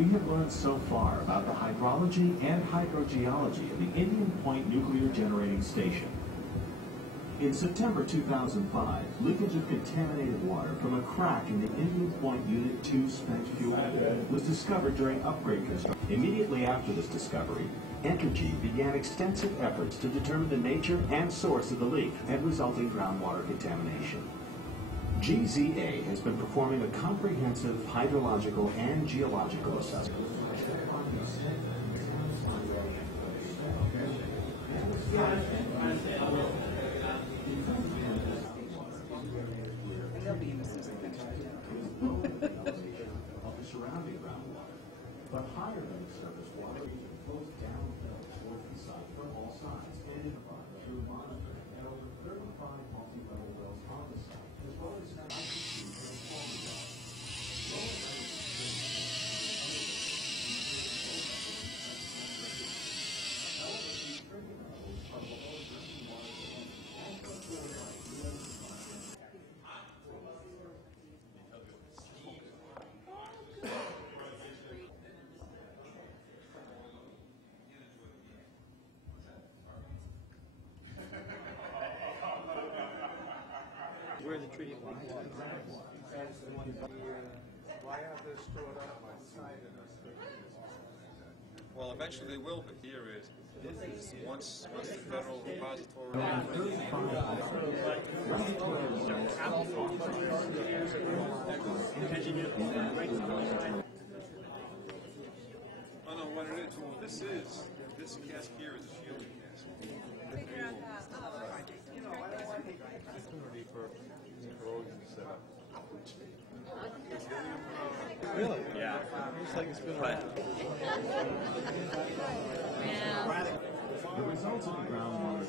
we have learned so far about the hydrology and hydrogeology of the Indian Point Nuclear Generating Station. In September 2005, leakage of contaminated water from a crack in the Indian Point Unit 2 spent fuel was discovered during upgrade construction. Immediately after this discovery, Entergy began extensive efforts to determine the nature and source of the leak and resulting groundwater contamination. GZA has been performing a comprehensive hydrological and geological assessment. Of the surrounding groundwater, but higher than the surface water flows downhill towards the site from all sides and in front through monitoring at over 35 multi-level wells on the site, as well as where the treaty lies. Why are they stored up outside of us? Well, eventually they will, but here is once the federal repository. Oh no, what it is? Well, this cask here is a shielding cask. Really? Yeah. Looks like it's been around. the results of the groundwater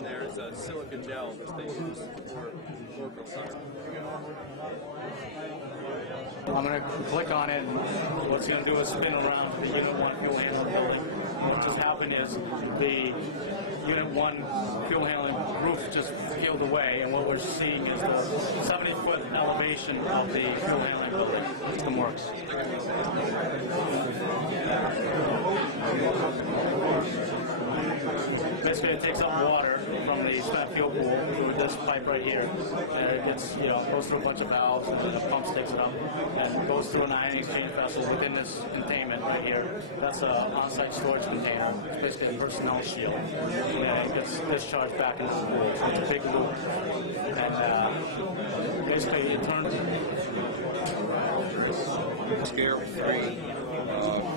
There's a silica gel that they use for orbital suction. I'm going to click on it, and what's going to do is spin around the Unit 1 fuel handling building. What just happened is the Unit 1 fuel handling roof just peeled away, and what we're seeing is the 70-foot elevation of the fuel handling building. It works. Basically, it takes up water from the spent fuel pool through this pipe right here. And it gets, goes through a bunch of valves, and the pumps takes it up, and goes through an ion exchange vessel within this containment right here. That's an on-site storage container. It's basically a personnel shield. And it gets discharged back into the pool. So it's a big loop. And basically, it turns. Scare-free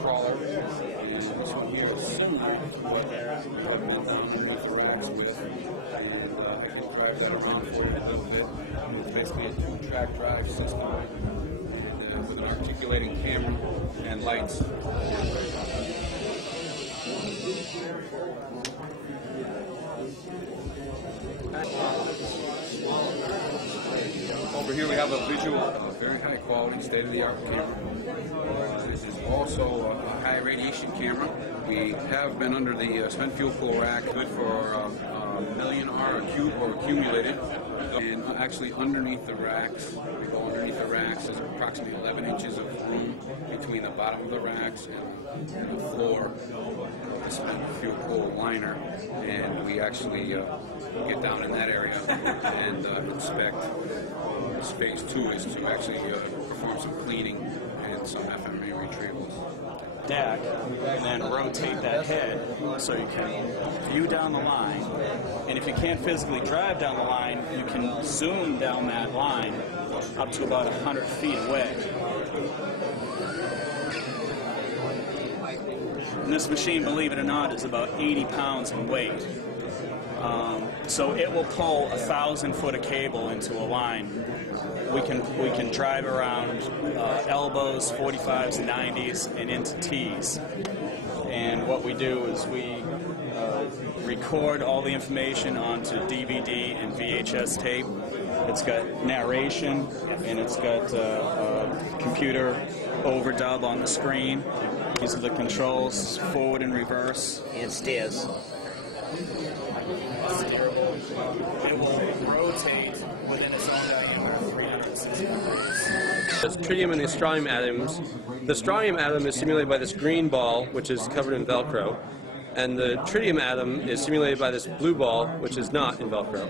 crawler, and this one here is similar to what I've been underneath the racks with, and I can drive that around for you a little bit. It's basically a two-track drive system with an articulating camera and lights. Over here we have a visual, very high quality, state-of-the-art camera. This is also a high radiation camera. We have been under the spent fuel pool rack, good for a million R cube or accumulated. And actually underneath the racks, we go underneath the racks, there's approximately 11 inches of room between the bottom of the racks and the floor of the spent fuel pool liner. And we actually get down in that area and inspect. This phase 2 is to actually perform some cleaning and some FMA retrievals. Deck, and then rotate that head so you can view down the line. And if you can't physically drive down the line, you can zoom down that line up to about 100 feet away. And this machine, believe it or not, is about 80 pounds in weight. So it will pull 1,000 foot of cable into a line. We can drive around elbows, 45s, 90s, and into T's. And what we do is we record all the information onto DVD and VHS tape. It's got narration, and it's got computer overdub on the screen. These are the controls, forward and reverse. And stairs. It will rotate within its own diameter of 360 degrees. It's tritium and the strontium atoms. The strontium atom is simulated by this green ball, which is covered in Velcro, and the tritium atom is simulated by this blue ball, which is not in Velcro.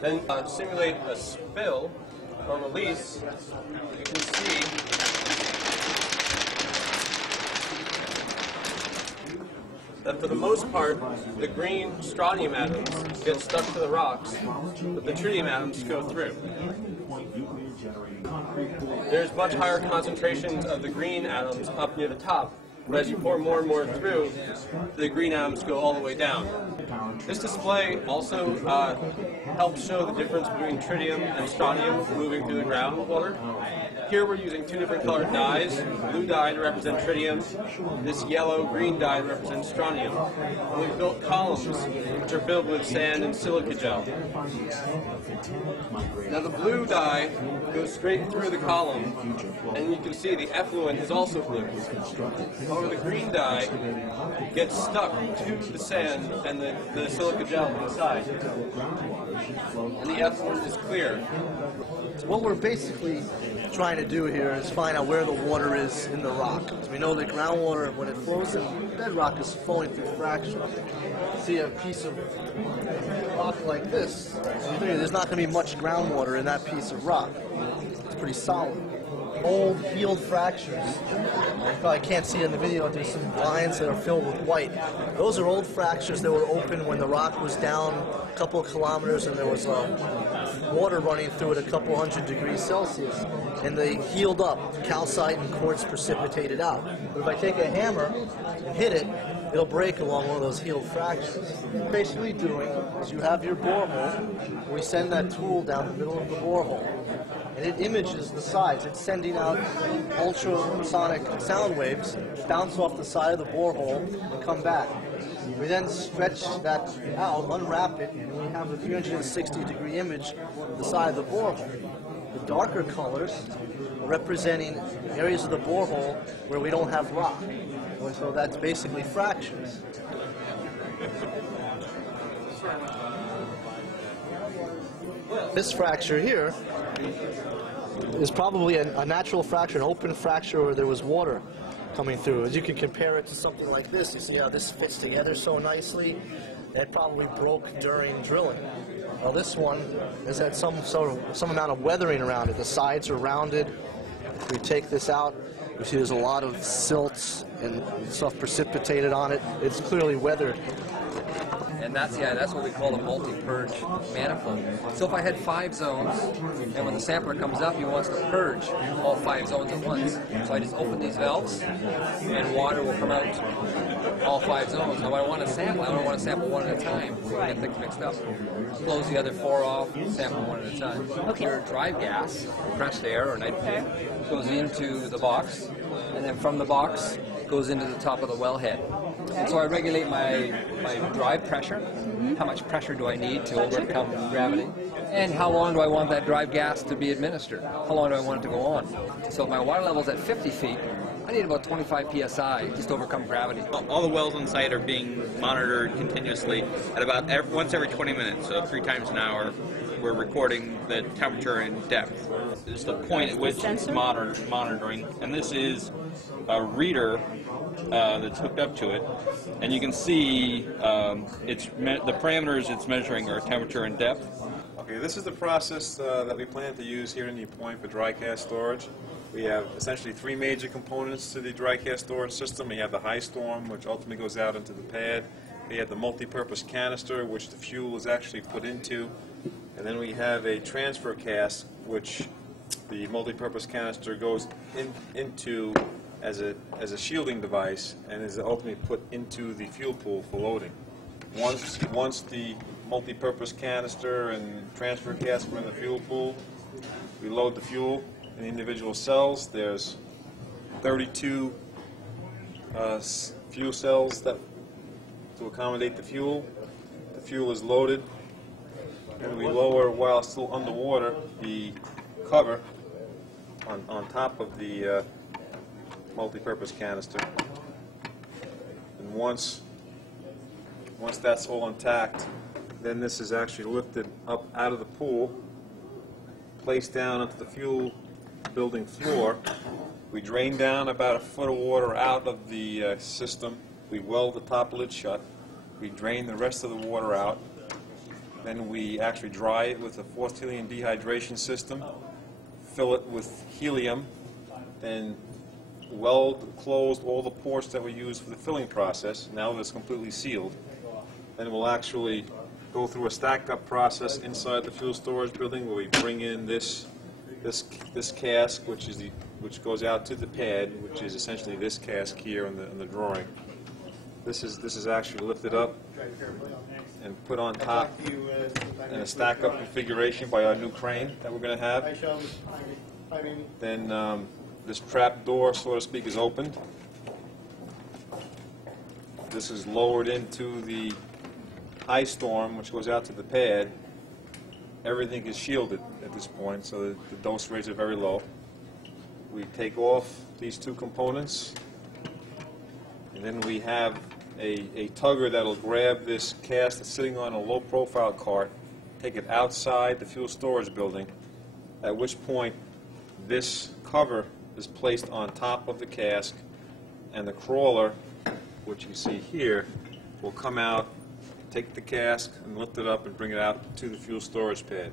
Then simulate a spill or release. You can see that for the most part, the green strontium atoms get stuck to the rocks, but the tritium atoms go through. There's much higher concentrations of the green atoms up near the top, but as you pour more and more through, the green atoms go all the way down. This display also helps show the difference between tritium and strontium moving through the groundwater. Here we're using two different colored dyes, blue dye to represent tritium, this yellow-green dye to represent strontium. We've built columns which are filled with sand and silica gel. Now the blue dye goes straight through the column, and you can see the effluent is also blue. However, the green dye gets stuck to the sand and the silica gel inside, and the effluent is clear. So what we're basically trying to do here is find out where the water is in the rock. So we know the groundwater, when it flows in bedrock, is flowing through fractures. See a piece of rock like this, there's not going to be much groundwater in that piece of rock. It's pretty solid. Old healed fractures. You probably can't see it in the video, there's some lines that are filled with white. Those are old fractures that were open when the rock was down a couple of kilometers and there was water running through it a couple hundred degrees Celsius. And they healed up, calcite and quartz precipitated out. But if I take a hammer and hit it, it'll break along one of those healed fractures. What we're basically doing is you have your borehole, we send that tool down the middle of the borehole, and it images the sides. It's sending out ultrasonic sound waves, bounce off the side of the borehole, and come back. We then stretch that out, unwrap it, and we have a 360-degree image of the side of the borehole. The darker colors are representing areas of the borehole where we don't have rock. So that's basically fractures. This fracture here is probably a natural fracture, an open fracture where there was water coming through. As you can compare it to something like this, you see how this fits together so nicely. It probably broke during drilling. Well, this one has had some amount of weathering around it. The sides are rounded. If we take this out, you see there's a lot of silts and stuff precipitated on it. It's clearly weathered. And that's what we call a multi-purge manifold. So if I had 5 zones, and when the sampler comes up, he wants to purge all 5 zones at once. So I just open these valves, and water will come out all 5 zones. Now when I want to sample, I don't want to sample one at a time. I get things mixed up. Close the other 4 off, sample one at a time. Okay. Your drive gas, compressed air or nitrogen, goes into the box, and then from the box goes into the top of the wellhead. So I regulate my drive pressure, how much pressure do I need to overcome gravity, and how long do I want that drive gas to be administered, how long do I want it to go on. So if my water level is at 50 feet, I need about 25 psi just to overcome gravity. All the wells on site are being monitored continuously at about once every 20 minutes, so 3 times an hour. We're recording the temperature and depth. This is the point at which it's monitoring, and this is a reader that's hooked up to it, and you can see the parameters it's measuring are temperature and depth. Okay, this is the process that we plan to use here in Indian Point for dry cast storage. We have essentially 3 major components to the dry cast storage system. We have the high storm, which ultimately goes out into the pad. We have the multi-purpose canister, which the fuel is actually put into. And then we have a transfer cask, which the multi-purpose canister goes into as a shielding device and is ultimately put into the fuel pool for loading. Once the multi-purpose canister and transfer cask are in the fuel pool, we load the fuel in the individual cells. There's 32 fuel cells that to accommodate the fuel. The fuel is loaded, and we lower, while it's still underwater, the cover on top of the multi-purpose canister. And once that's all intact, then this is actually lifted up out of the pool, placed down onto the fuel building floor. We drain down about a foot of water out of the system. We weld the top lid shut. We drain the rest of the water out. Then we actually dry it with a forced helium dehydration system, fill it with helium, then weld closed all the ports that we use for the filling process. Now that it's completely sealed. Then we'll actually go through a stack-up process inside the fuel storage building where we bring in this cask, which goes out to the pad, which is essentially this cask here in the drawing. This is actually lifted up and put on top in a stack-up configuration by our new crane that we're going to have. Then this trap door, so to speak, is opened. This is lowered into the high storm, which goes out to the pad. Everything is shielded at this point, so the dose rates are very low. We take off these two components, and then we have a tugger that'll grab this cask that's sitting on a low-profile cart, take it outside the fuel storage building, at which point this cover is placed on top of the cask, and the crawler, which you see here, will come out, take the cask and lift it up and bring it out to the fuel storage pad.